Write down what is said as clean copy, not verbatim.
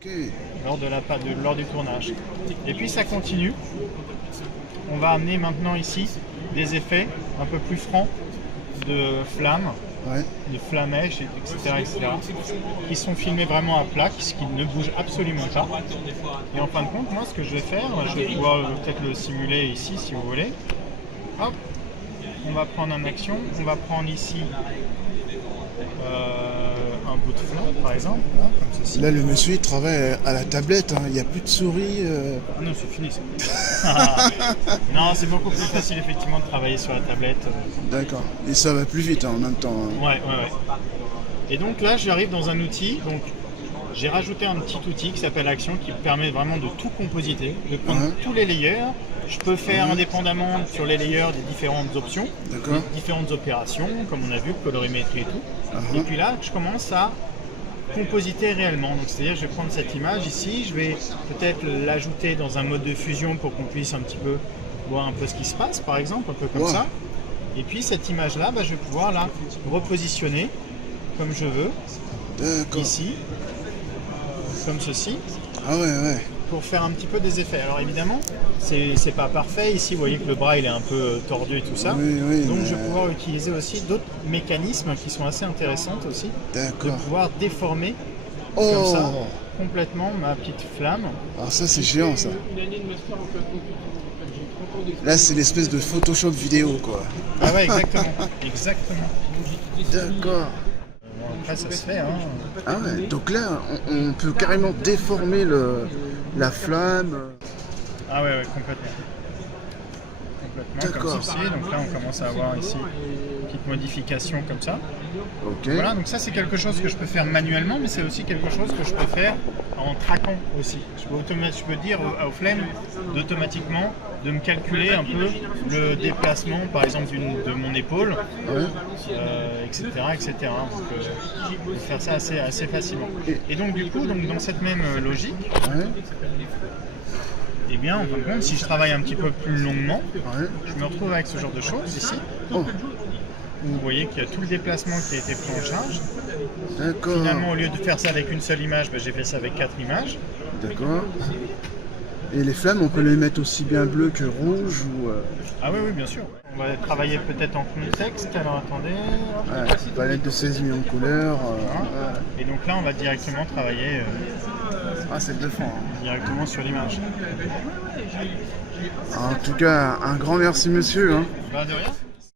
Okay. lors du tournage. Et puis ça continue. On va amener maintenant ici des effets un peu plus francs de flammes, Ouais. de flamèches, etc., qui sont filmés vraiment à plat, qui ne bougent absolument pas. Et en fin de compte, moi, ce que je vais faire, je vais pouvoir peut-être le simuler ici, si vous voulez. Hop, on va prendre en action, on va prendre ici un bout de flamme, par exemple, là, comme ceci. Là, le monsieur, il travaille à la tablette, hein. Il n'y a plus de souris. Ah non, c'est fini, ça. Non, c'est beaucoup plus facile, effectivement, de travailler sur la tablette. D'accord. Et ça va plus vite, hein, en même temps. Hein. Ouais. Et donc là, j'arrive dans un outil. Donc, j'ai rajouté un petit outil qui s'appelle Action, qui permet vraiment de tout compositer, de prendre tous les layers. Je peux faire indépendamment sur les layers des différentes options, des différentes opérations, comme on a vu, colorimétrie et tout. Et puis là, je commence à compositer réellement. Donc, c'est-à-dire, je vais prendre cette image ici, je vais peut-être l'ajouter dans un mode de fusion pour qu'on puisse un petit peu voir un peu ce qui se passe, par exemple, un peu comme ça. Et puis cette image-là, je vais pouvoir la repositionner comme je veux, ici, comme ceci. Ah ouais. Pour faire un petit peu des effets. Alors évidemment, c'est pas parfait. Ici, vous voyez que le bras il est un peu tordu et tout ça. Oui, donc je vais pouvoir utiliser aussi d'autres mécanismes qui sont assez intéressants aussi. D'accord. De pouvoir déformer comme ça complètement ma petite flamme. Alors ça c'est géant ça. Là c'est l'espèce de Photoshop vidéo quoi. Ah ouais, exactement. D'accord. Après ça se fait, hein. Ah ouais, donc là on peut carrément déformer la flamme. Ah ouais, complètement. Comme ceci. Donc là on commence à avoir ici une petite modification comme ça. Ok. Voilà, donc ça c'est quelque chose que je peux faire manuellement, mais c'est aussi quelque chose que je peux faire en traquant aussi. Je peux dire au Flame d'automatiquement de me calculer un peu le déplacement, par exemple de mon épaule, etc. Donc je peux faire ça assez facilement. Et donc du coup, dans cette même logique, eh bien, en fin de compte, si je travaille un petit peu plus longuement, je me retrouve avec ce genre de choses ici. Où vous voyez qu'il y a tout le déplacement qui a été pris en charge. D'accord. Finalement, au lieu de faire ça avec une seule image, j'ai fait ça avec 4 images. D'accord. Et les flammes, on peut les mettre aussi bien bleues que rouges ou... Ah oui, bien sûr. On va travailler peut-être en contexte. Alors attendez. Palette de 16 millions de couleurs. Et donc là, on va directement travailler c'est bluffant. Hein. Directement sur l'image. En tout cas, un grand merci monsieur. Hein. De rien.